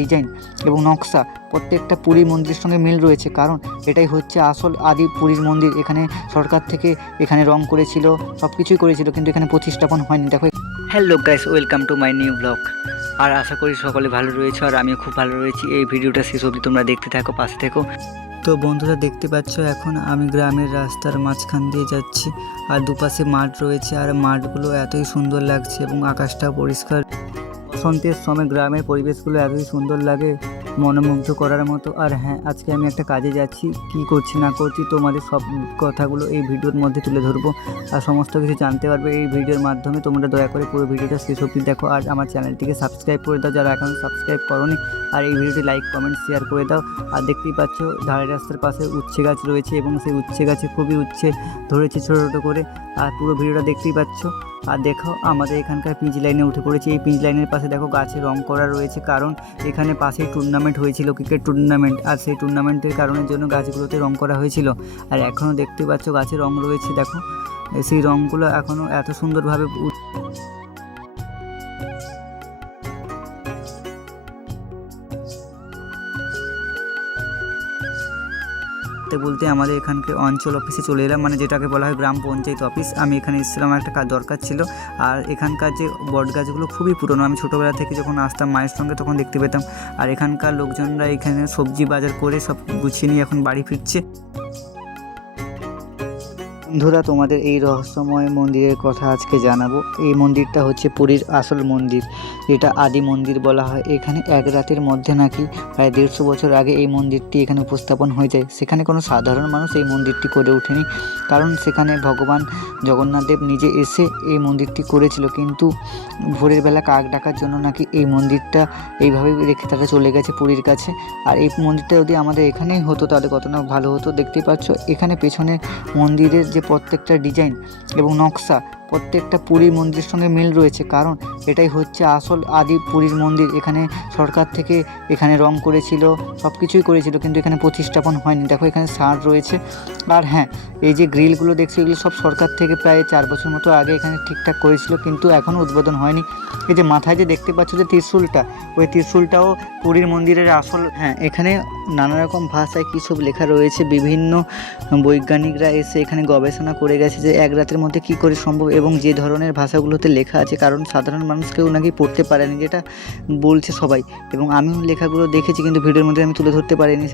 Design এবং নকশা প্রত্যেকটা পুরীর মন্দিরের সঙ্গে মিল রয়েছে। কারণ এটাই হচ্ছে আসল আদি পুরীর মন্দির। এখানে সরকার থেকে এখানে রং করেছিল সব কিছুই করেছিল কিন্তু এখানে প্রতিষ্ঠাপন হয়নি। দেখো hello guys welcome to my new blog আর আশা করি সকলে ভালো রয়েছে আর আমিও খুব ভালো রয়েছি। এই ভিডিওটা শেষ অবধি তোমরা দেখতে থাকো পাশে থেকো। তো বন্ধুরা দেখতে পাচ্ছ এখন আমি গ্রামের রাস্তার মাঝখান দিয়ে যাচ্ছি। আর দুপাশে মাঠ রয়েছে। আর মাঠগুলো এতই সুন্দর লাগছে এবং আকাশটাও পরিষ্কার। বসন্তের সময় গ্রামের পরিবেশগুলো এতই সুন্দর লাগে, মনোমুগ্ধ করার মতো। আর হ্যাঁ আজকে আমি একটা কাজে যাচ্ছি। কি করছি, না করছি, তোমাদের সব কথাগুলো এই ভিডিওর মধ্যে তুলে ধরবো। আর সমস্ত কিছু জানতে পারবে এই ভিডিওর মাধ্যমে। তোমরা দয়া করে পুরো ভিডিওটা শেষ অবধি দেখো। আর আমার চ্যানেলটিকে সাবস্ক্রাইব করে দাও। যারা এখন সাবস্ক্রাইব করনি, আর এই ভিডিওটি লাইক কমেন্ট শেয়ার করে দাও। আর দেখতেই পাচ্ছ ধারে রাস্তার পাশে উচ্ছে গাছ রয়েছে এবং সেই উচ্ছে গাছে খুবই উচ্ছে ধরেছে ছোটো ছোটো করে। আর পুরো ভিডিওটা দেখতেই পাচ্ছ। আর দেখো, আমাদের এখানকার পিচ লাইনে উঠে পড়েছি। এই পিচ লাইনের পাশে দেখো গাছে রং করা রয়েছে, কারণ এখানে পাশেই টুর্নামেন্ট হয়েছিল ক্রিকেট টুর্নামেন্ট আর সেই টুর্নামেন্টের কারণের জন্য গাছগুলোতে রং করা হয়েছিল। আর এখনও দেখতে পাচ্ছ গাছে রং রয়েছে, দেখো। সেই রঙগুলো এখনও এত সুন্দরভাবে বলতে বলতে আমাদের এখানকে অঞ্চল অফিসে চলে এলাম। মানে যেটাকে বলা হয় গ্রাম পঞ্চায়েত অফিস আমি এখানে এসেছিলাম একটা কাজ দরকার ছিল। আর এখানকার যে বট গাছগুলো খুবই পুরনো। আমি ছোটোবেলা থেকে যখন আসতাম মায়ের সঙ্গে তখন দেখতে পেতাম। আর এখানকার লোকজনরা এখানে সবজি বাজার করে সব গুছিয়ে নিয়ে এখন বাড়ি ফিরছে। বন্ধুরা, তোমাদের এই রহস্যময় মন্দিরের কথা আজকে জানাব। এই মন্দিরটা হচ্ছে পুরীর আসল মন্দির, যেটা আদি মন্দির বলা হয়। এখানে এক রাতের মধ্যে নাকি প্রায় দেড়শো বছর আগে এই মন্দিরটি এখানে উপস্থাপন হয়ে যায়। সেখানে কোনো সাধারণ মানুষ এই মন্দিরটি করে ওঠেনি, কারণ সেখানে ভগবান জগন্নাথদেব নিজে এসে এই মন্দিরটি করেছিল। কিন্তু ভোরের বেলা কাক ডাকার জন্য নাকি এই মন্দিরটা এইভাবেই রেখে তারা চলে গেছে পুরীর কাছে। আর এই মন্দিরটা যদি আমাদের এখানেই হতো, তাহলে কত না ভালো হতো, দেখতেই পাচ্ছ। এখানে পেছনে মন্দিরের যে প্রত্যেকটা ডিজাইন এবং নকশা প্রত্যেকটা পুরীর মন্দিরের সঙ্গে মিল রয়েছে। কারণ এটাই হচ্ছে আসল আদি পুরীর মন্দির। এখানে সরকার থেকে এখানে রং করেছিল সব কিছুই করেছিল, কিন্তু এখানে প্রতিষ্ঠাপন হয়নি। দেখো এখানে সার রয়েছে। আর হ্যাঁ এই যে গ্রিলগুলো দেখছি, এগুলো সব সরকার থেকে প্রায় চার বছর মতো আগে এখানে ঠিকঠাক করেছিল, কিন্তু এখনও উদ্বোধন হয়নি। এই যে মাথায় যে দেখতে পাচ্ছ যে ত্রিশূলটা, ওই ত্রিশূলটাও পুরীর মন্দিরের আসল হ্যাঁ এখানে নানা রকম ভাষায় কী সব লেখা রয়েছে, বিভিন্ন বৈজ্ঞানিকরা এসে এখানে গবেষণা করে গেছে যে এক রাতের মধ্যে কী করে সম্ভব। এবং যে ধরনের ভাষাগুলোতে লেখা আছে, কারণ সাধারণ মানুষ কেউ নাকি পড়তে পারেনি, যেটা বলছে সবাই। এবং আমিও লেখাগুলো দেখেছি, কিন্তু ভিডিওর মধ্যে আমি তুলে ধরতে পারিনি।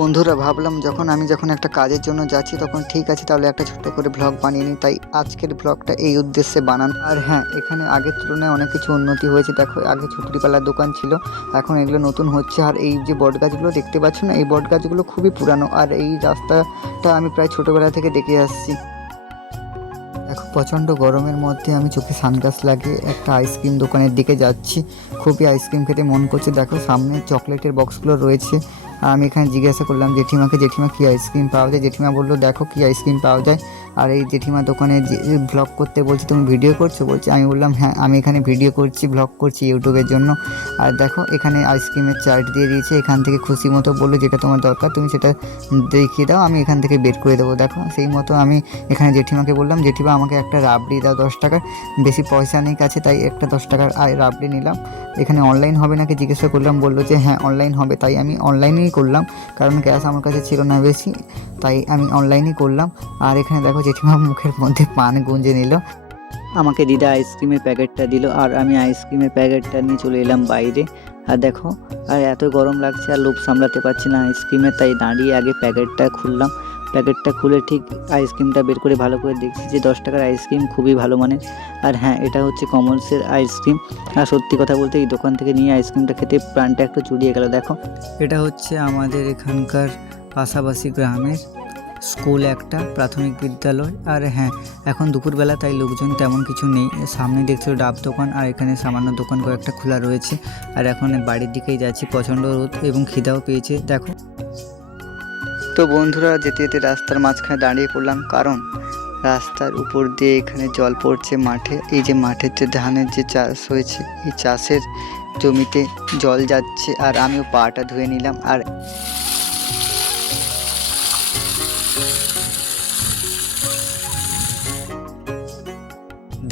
বন্ধুরা, ভাবলাম যখন আমি যখন একটা কাজের জন্য যাচ্ছি, তখন ঠিক আছে, তাহলে একটা ছোট্ট করে ব্লগ বানিয়ে নিই। তাই আজকের ব্লগটা এই উদ্দেশ্যে বানানো। আর হ্যাঁ এখানে আগের তুলনায় অনেক কিছু উন্নতি হয়েছে। দেখো, আগে ছুটরিপালার দোকান ছিল, এখন এগুলো নতুন হচ্ছে। আর এই যে বট গাছগুলো দেখতে পাচ্ছ না, এই বট গাছগুলো খুবই পুরানো। আর এই রাস্তাটা আমি প্রায় ছোটোবেলা থেকে দেখে আসছি। দেখো, প্রচণ্ড গরমের মধ্যে আমি চোখে সানগ্লাস লাগিয়ে একটা আইসক্রিম দোকানের দিকে যাচ্ছি। খুবই আইসক্রিম খেতে মন করছে। দেখো, সামনে চকলেটের বক্সগুলো রয়েছে। আমি এখানে জিজ্ঞাসা করলাম, জেঠিমাকে, জেঠিমা, কী আইসক্রিম পাওয়া যায়? জেঠিমা বলল, দেখো কী আইসক্রিম পাওয়া যায়। আর এই জেঠিমা দোকানে ব্লগ করতে বলছি, তুমি ভিডিও করছ? বলছি, আমি বললাম হ্যাঁ আমি এখানে ভিডিও করছি ব্লগ করছি ইউটিউবের জন্য। আর দেখো, এখানে আইসক্রিমের চার্ট দিয়ে দিয়েছে, এখান থেকে খুশি মতো বলল, যেটা তোমার দরকার, তুমি সেটা দেখিয়ে দাও, আমি এখান থেকে বের করে দেবো। দেখো, সেই মতো আমি এখানে জেঠিমাকে বললাম, জেঠিমা, আমাকে একটা রাবড়ি দাও দশ টাকার, বেশি পয়সা নেই কাছে, তাই একটা দশ টাকার রাবড়ি নিলাম। এখানে অনলাইন হবে নাকি জিজ্ঞাসা করলাম, বলল যে হ্যাঁ অনলাইন হবে। তাই আমি অনলাইনেই করলাম, কারণ ক্যাশ আমার কাছে ছিল না বেশি, তাই আমি অনলাইনই করলাম। আর এখানে দেখো জেঠিমা মুখের মধ্যে পান গুঞ্জে নিল। আমাকে দিদা আইসক্রিমের প্যাকেটটা দিল, আর আমি আইসক্রিমের প্যাকেটটা নিয়ে চলে এলাম বাইরে। আর দেখো, আর এত গরম লাগছে, আর লোভ সামলাতে পারছি না আইসক্রিমের তাই দাঁড়িয়ে আগে প্যাকেটটা খুললাম। প্যাকেটটা খুলে ঠিক আইসক্রিমটা বের করে ভালো করে দেখছি যে দশ টাকার আইসক্রিম খুবই ভালো মানের। আর হ্যাঁ এটা হচ্ছে কমলসের আইসক্রিম। আর সত্যি কথা বলতে এই দোকান থেকে নিয়ে আইসক্রিমটা খেতে প্রাণটা একটু জুড়িয়ে গেল, দেখো। এটা হচ্ছে আমাদের এখানকার পাশাপাশি গ্রামের স্কুল একটা, প্রাথমিক বিদ্যালয়। আর হ্যাঁ এখন দুপুরবেলা তাই লোকজন তেমন কিছু নেই। সামনে দেখছিল ডাব দোকান আর এখানে সামান্য দোকান কয়েকটা খোলা রয়েছে। আর এখন বাড়ির দিকেই যাচ্ছি, প্রচণ্ড রোদ এবং খিদাও পেয়েছে, দেখো। তো বন্ধুরা, যেতে যেতে রাস্তার মাঝখানে দাঁড়িয়ে পড়লাম। কারণ রাস্তার উপর দিয়ে এখানে জল পড়ছে মাঠে। এই যে মাঠের যে ধানের যে চাষ হয়েছে, এই চাষের জমিতে জল যাচ্ছে আর আমিও পাটা ধুয়ে নিলাম। আর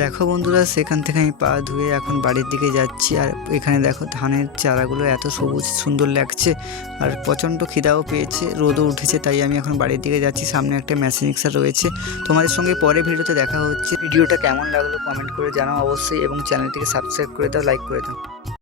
দেখো বন্ধুরা, সেখান থেকে আমি পা ধুয়ে এখন বাড়ির দিকে যাচ্ছি। আর এখানে দেখো ধানের চারাগুলো এত সবুজ সুন্দর লাগছে আর প্রচণ্ড খিদাও পেয়েছে, রোদও উঠেছে, তাই আমি এখন বাড়ির দিকে যাচ্ছি। সামনে একটা মেশিন রিক্সা রয়েছে। তোমাদের সঙ্গে পরে ভিডিওতে দেখা হচ্ছে। ভিডিওটা কেমন লাগল কমেন্ট করে জানাও অবশ্যই এবং চ্যানেলটিকে সাবস্ক্রাইব করে দাও লাইক করে দাও।